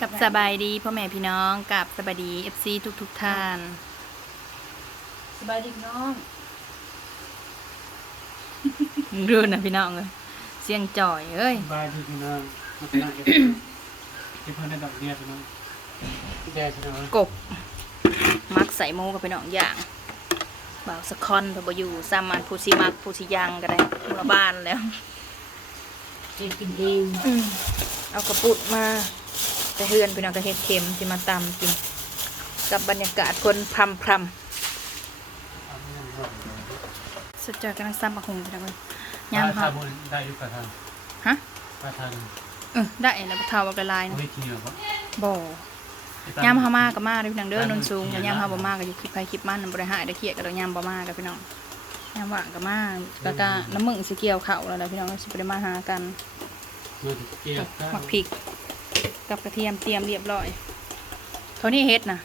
กับสบายดีพ่อแม่พี่น้องกับสบายดีเอฟซีทุกทุกๆท่าน สบายดีน้องรู้นะพี่น้องเลยเสียงจ่อยเอ้ยบายดีพี่น้องมาเป็นนางเก็บเก็บเพิ่นได้ดอกเบี้ยพี่น้องแย่ใช่ไหมกบมักใส่หมูกับพี่น้องอย่างบ่าวสะคอนพอบอยู่สามันผู้สิมักผู้สิยังก็ได้เมื่อบ้านแล้ว เองกินเองอืมเอากระปุกมา แต่เฮือนพี่น้องก็เฮ็ดเค็มที่มาตำกิน กับบรรยากาศคนพรำพรำสุดยอดกำลังซ้ำปะคงพี่น้องเลยยามทาเฮาบุญได้อยู่กับทางฮะปลาทางเออได้แล้วเท่ากับละลายโอ้นะยกินเหรอครับบ่ยามเฮามาก็มาเด้อพี่น้องเด้อนนสูงแต่ยามเฮาบ่มาก็อยู่คลิปไปคลิปมันบ่ได้หายได้เครียดก็ดอกยามบ่มากับพี่น้อง ยามว่างก็มาแล้วก็น้ำมึงสิเกี่ยวข้าวแล้วล่ะพี่น้องสิบ่ได้มาหากันเมื่อเกี่ยวข้าวหมักพริก กับกระเทียมเตรียมเรียบร้อยเท่านี้เฮ็ดนะ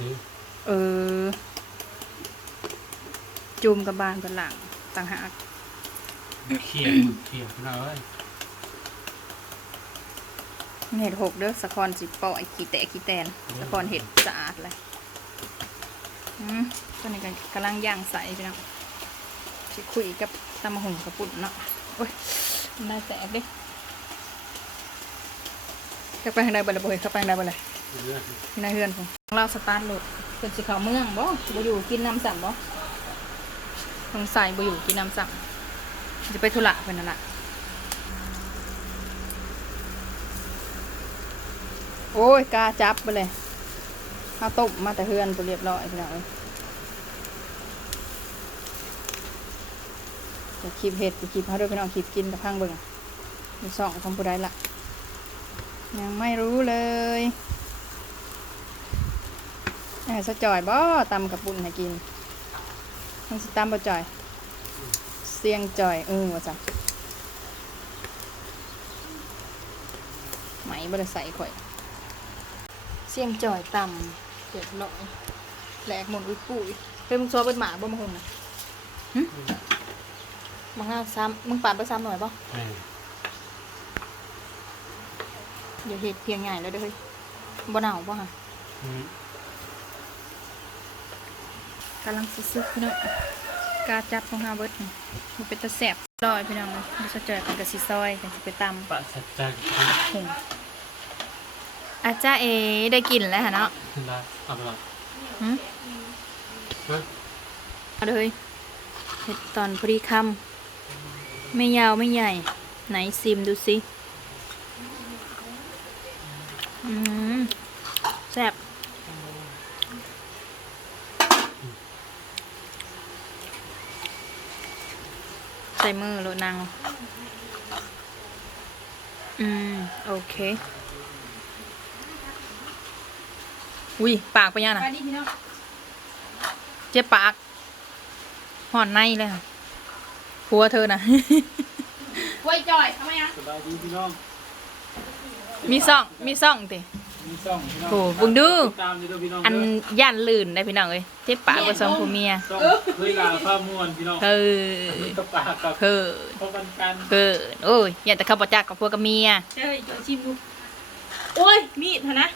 นี่เออ จุ่มกับบานเป็นหลังต่างหากเขี่ยเขี่ยพี่น้องเอ้ยเห็ดหกเด้อสะคอนสิปล่อยขี้แตะขี้แตนสะคอนเห็ดสะอาดเลยอืม ตอนนี้ก็กำลังย่างใส่พี่น้องคุยกับตำมะหุ่งกระปุ่นเนาะโอ้ยน่าแตกดิเข้าไปทางใดบ่เลยบ่เห็นเข้าไปทางใดบ่เลยเลือดในเฮือนผมเราสตาร์ทรถเป็นสิเขาเมืองบ่บ่อยู่กินน้ำสั่งบ่สงสัยบ่อยู่กินน้ำสั่งจะไปธุระเพิ่นนั่นล่ะโอ้ยกาจับไปเลยมาต้มมาแต่เฮือนไปเรียบร้อยพี่น้องเอ้ย จะคลิปเห็ดจะคลิปเขาด้วยพี่น้องคลิปกินกับพังเบิ่งมีสองของผู้ใดละยังไม่รู้เลยเออสะจ่อยบ่ตำกับปุ่นให้กินมันสิตำบ่จ่อยเสียงจ่อยเออว่าจังไหมบ่ได้ใส่ข่อยเสียงจ่อยตำเจ็ดร้อยแหลกหมดอุ้ยปุ้ยเป็นมึงซัวเป็นหมาบ่มาหงนะหึ มึงห้าซ้ำมึงปาดไปซ้ำหน่อยบ่แม่เดี๋ยวเห็ดเพียงใหญ่แล้วเด้อเฮ้ยบ่หนาวบ่ฮะอืมกำลังซึกๆพี่น้องกาจับของฮาเวิร์ดนี่มันเป็นตะแสบซอยพี่น้องเลยมันจะเจอกันกับสีซอยกันจะไปตปะสัจจ์ำหุงอาจ้าเอได้กินแล้วฮะเนาะได้เอาไปละหืมฮะเอาเลยเห็ดตอนพอดีคำ ไม่ยาวไม่ใหญ่ ไหนซิมดูสิอืมแซ่บใส่มือโลนางอืม โอเค อุ้ย ปากไปยังสน่ะบายดีพี่น้องเจ็บปาก ห่อนในเลยค่ะ ผัวเธอนะ ไว้จ่อยทำไมอะสบายดีพี่น้อง มีซ่องมีซ่องติมีซ่องพี่น้องโหบุงดูตามอยู่ด้วยพี่น้องอันย่านลื่นได้พี่น้องเอ้ยเจ็บปากผสมผัวเมียซ่องเวลาข้ามวนพี่น้องเออกับปากกับเออพบกันกันเออโอ้ยอย่าแต่เข้าประจักกับผัวกับเมียเฮ้ยจ่อยชิมดู โอ้ย มีดเถอะนะ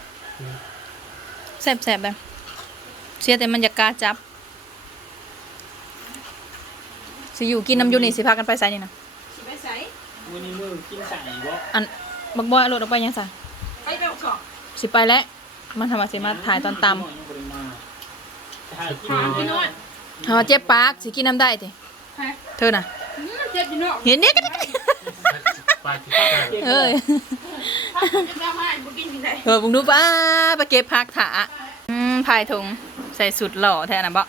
แสบๆแบบเสียแต่มันอยากกล้าจับ สิอยู่กินน้ำอยูนี่สิพากันไปไสนี่นะสิไปใส่วันนี้มือกินสั่งบ่อันบักบอยเอารถออกไปยังไงไปไปเอาของสิไปแล้วมันทำมาสิมาถ่ายตอนตำถ่ายกินถามพี่น้อยเฮาเจ็บปากสิกินน้ำได้ติฮะเธอน่ะอืมเจ็บพี่น้องเห็นเนี่ยก็ปลาที่ปลาเอ้ยถ้าคุณจะทำให้บุกินกินได้เออบุงดูป้าไปเก็บผักถาอืมพายถุงใส่สุดหล่อแท้นะบ่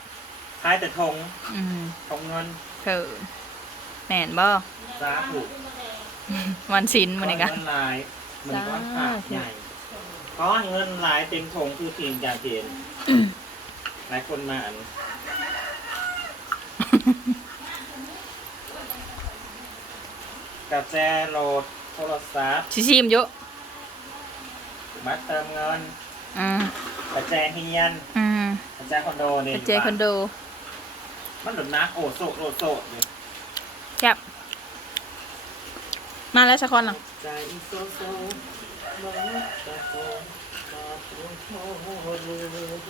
ท้ายแต่ทงอืมทงเงิน เธอแม่นบ่สาถูกวันศิลป์มื้อนี้กะเงินลายเหมือนก้อนขาดใหญ่ก้อนเงินลายเต็มทงคือทีมจ่าเจนหลายคนมาอันกับแจโหลดโทรศัพท์สิชิมอยู่บัตรเติมเงินอืมกับแจเฮียนอืมกับแจคอนโดนี่ไปเจอคอนโด มันหลุนนักโอโซโอโซดเลยแซ่บมาแล้วสักคนหรอ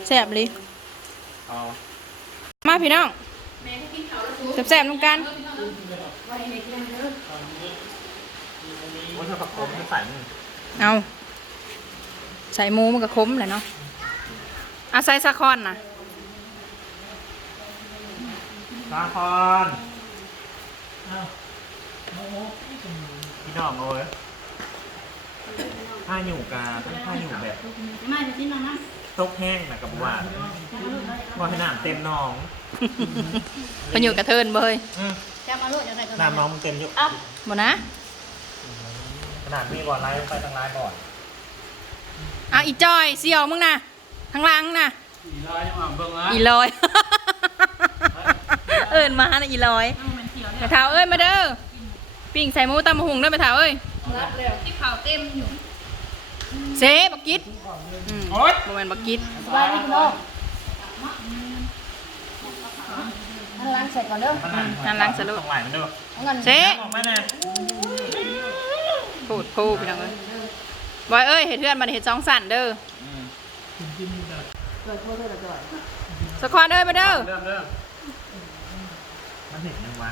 แซ่บเลยมาพี่น้องแซ่บๆนุ่งกันเอาใส่หมูมันก็คมแหละเนาะเอาใส่สะคอนนะ สาคอนพี่น้องโอ้ยผ้าอยู่กาผ้าอยู่แบบมาจะกินน้ำนะตกแห้งนะกับหวานพอให้น้ำเต็มหนองเป็นอยู่กระเทินเบยอืมจะมาลูกยังไงกันน้ำน้องมันเต็มอยู่บ่นะ ขนาดมีก่อนไล่ไปทางไล่ก่อนเอาอีจอยเสี่ยวมึงนะข้างหล่างนะอีร้อยยังมาเบิ่งอะอีลอย เอิญมานะอีลอยไปเท้าเอ้ยมาเด้อปิ้งใส่หมูตำมะหุงเด้อไปเท้าเอ้ยรับแล้วที่ข่าวเต็มอยู่เซบักกิดอืมโอ๊ยโมเมนบักกิดบ้านนี่คุณน้องอันล้างเสร็จก่อนเด้อขนาดนั่นล้างสลุดส่งไหลมันเด้อเอาเงินเซออกมาแน่พูดพูดพี่น้องเอ้ยบอยเอ้ยเห็ดเพื่อนมาเห็ดสองสั่นเด้ออืมเกิดโทษเด้อเกิดสควอนเอ้ยมาเด้อ เริ่มเริ่มมันเห็นยังวะ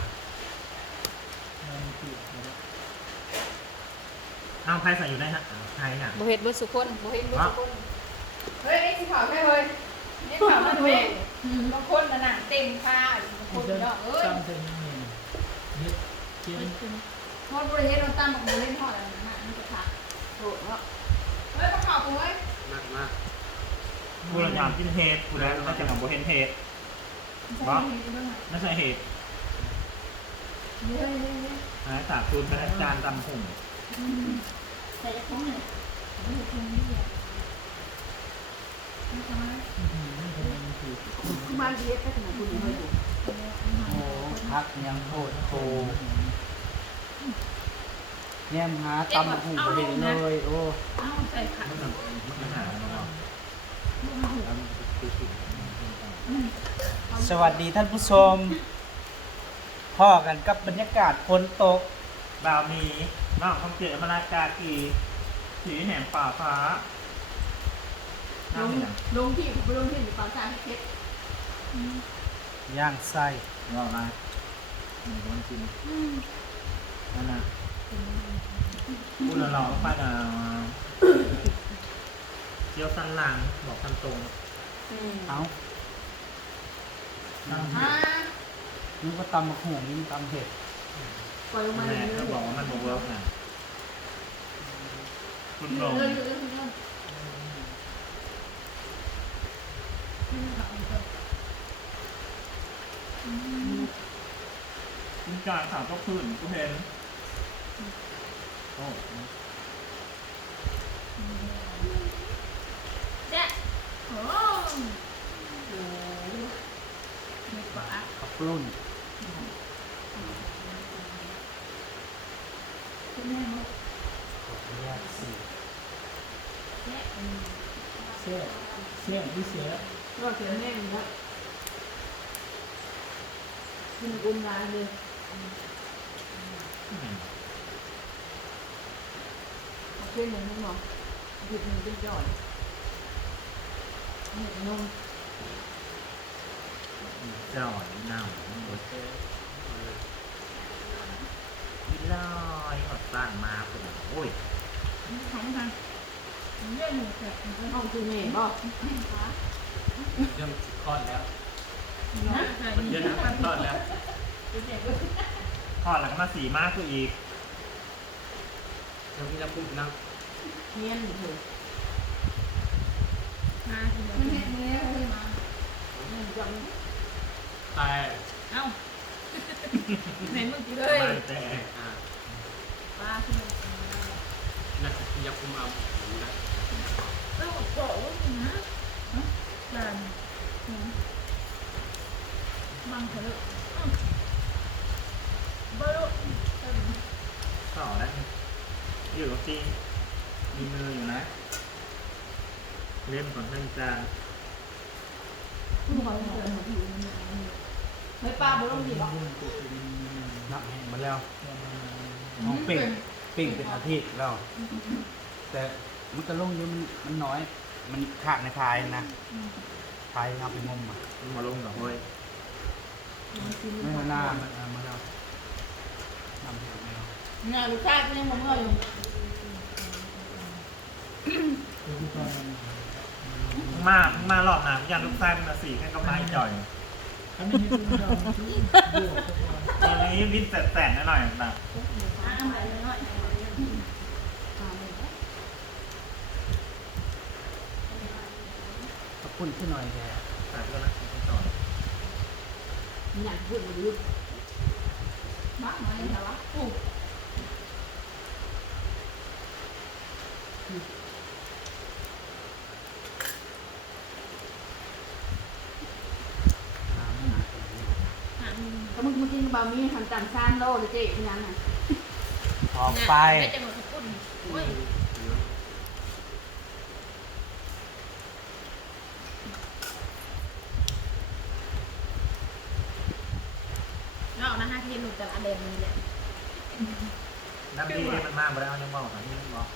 เอาไพ่ใส่อยู่ได้ฮะไพ่เนี่ยบ่เห็ดเบ่สุคนบ่เห็ดเบ่สุคนเฮ้ยไอ้สิขาวแค่เฮ้ยไอ้ขาวมาดูเองบางคนน่ะน่ะเต็มค่าบางคนเนาะเอ้ยจำเป็นยังไงเฮ็ดเจียนโทษบริเฮ็ดเราตั้มบักบูเล่นทอดอะไรนะนี่ก็ผักโหเนาะเฮ้ยประกอบกูเว้ยมากมากกูเราอยากกินเห็ดกูแล้วน่าจะของโบเห็นเห็ดวะน่าใช่เห็ดเฮ้ยเฮ้ยเฮ้ยนะสาบตูนเป็นอาจารย์ตำหุ่ง ใส่จะคล้องหน่อยไม่ถูกตรงนี้อะนี่ทำไมาดีเอสก็ขนาคุณเลยโอ้พักยังโหดโตแย้มหาตำบักหุ่เห็นเลย โอ้ใส่ผักสวัสดีท่านผู้ชมพ่อกันกับบรรยากาศฝนตก บ่าวมีน้องคำเจอมรากากีสีแห่งป่าฟ้าลน้ำงเหนียงลงที่ลงที่อยู่ฝั่งซ้ายเพชรย่างไส้รอมาหนึ่งวันกินนั่นน่ะพูดแล้วเราก็ไปอ่าเดี๋ยวสันหลังบอกทันตรงเอานั่งอ่านึกว่าตำบักหุ่งนี่มันตำเห็ด ปล่อยลงมาแม่เลยเขาบอกว่ามันบอกเวิร์กนะคุณลองเลยเลยเลยเลยคุณจ่ายสามก็ขึ้นกูเห็นโอ้แจ๊โอ้โหไม่กว่าขับรุ่น คุณแม่มด แยกสี แจ๊ะ เสียเสียที่เสียก็เสียแม่มดคุณกุนลายเลยเอาเพื่อนหนึ่งนึงหรอหยิบหนึ่งเป็นจ่อยหนึ่งนมจอยน้ำโอ้ยวิลอยอดสร้างมาเป็นโอ้ยทำกันเรื่องหนึ่ง ห้องคือแม่บ่เริ่มคลอดแล้วนเดี๋ยวนะคลอดแล้วทอดหลังมาสีมากคืออีกเดี๋ยวพี่จะพูดนะเงี้ยหนูเถอะมาทีเดียวมันเห็นเงี้ยเลยมาจังแต่ เอ้าไหนมึงจีเลไม่ยแต่อ่าป้าขึ้นมาน่าจะยับคุมเอาผมนะ เอ้าเกาะว่ามึงนะจานังเถอะบรุต่อได้อยู่กับจีมีมืออยู่นะ เล่นก่อนเล่นจานคุณบอเถอะเฮ้ยป้าบารุดีหรอนับแห้งมาแล้วน้องปิ่งปิ่งเป็นอาทิตย์แล้ว แต่มันก็ลงเยอะมันมันน้อย มันขาดในพายนะไทยเอาไปงมอะมาลงกับเฮ้ย ไม่มาหน้ามันเอามาแล้วนำเห็ดแมวเนี่ยลูกชายก็ยังมาเมื่ออยู่มามาหลอกหนายันลูกไส้เป็นสีแค่กำไม้จ่อยตอนนี้วินแตะๆหน่อยๆนะขอบคุณขึ้นหน่อยแกแต่ก็นะ อยอยากพูดมาดูบ้าไหมเหรอวะโอ้น้ำไม่หนาเองก็มึงมึงกินบะหมี่หันจานซานโลเลยเจ๊ที่นั้นน่ะออกไป ไม่จะหมดทุกคนโอ้ยเรานะฮะที่หนูแต่ละเดนนี่แหละ น้ำดีนี่มันมากไปแล้วยังบอกอันนี้มันบอก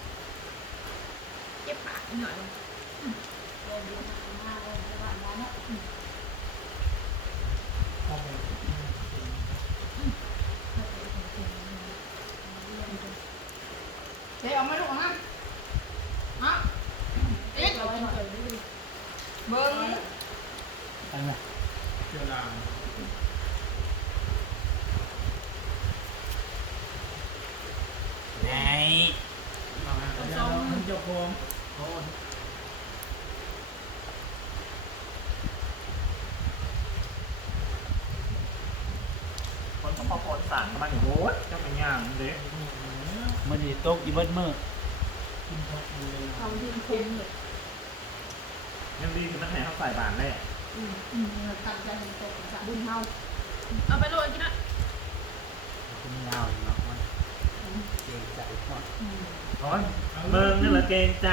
เจ็บปากหน่อยลงดูมาลงไปบ้านน้องเนาะเจ๊เอาไม่ถูกนะฮะเอ๊ะเบิ้งไปไหมเชื่อราง ไหนมันจะโกงโอ้คนต้องพอคนสั่งมาถึงโอ้ยจะเป็นย่างเด็กมันดีโตกอีเบิร์ดมือทำที่คุ้มเลยยังดีคือมันแห่เขาใส่บานเลยอืมอืมตั้งใจเห็นตกสะบุญเฮาเอาไปโรยกินนะคุณยาวเนาะ เกรงใจเพราะโอ้ยเมืองนี่แหละเกรงใจ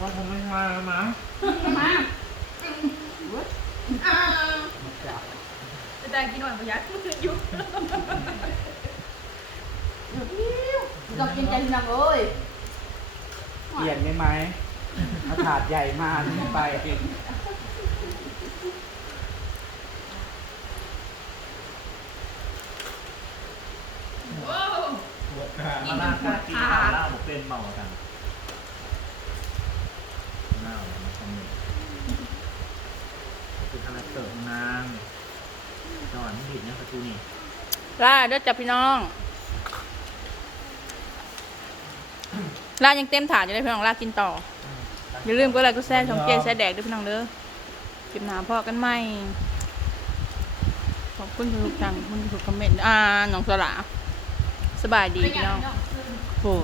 ว่าทำไม่มามามาอ่ามันจับจะได้กินหน่อยประหยัดอยู่ต้องกินใจนังเอ้ยเปลี่ยนได้ไหมเอาถาดใหญ่มาไม่ไปเอง โอ้ มาล่าการกินข้าล่าบอกเป็นเมากันน่ามาทำหนึ่งคือคาแรคเตอร์ของนางจอนดิบเนี่ยประตูนี่ลาเด้อจ้ะพี่น้องลายังเต็มถาดอยู่เลยพี่น้องลากินต่อ อย่าลืมก็ไลค์ก็แซ่ช่องเจแซ่แดกด้วยพี่น้องเด้อคลิปหน้าพอกันไหมขอบคุณทุกท่านขอบคุณทุกคอมเมนต์อ่าน้องสลา สบายดีพี่น้องโอ้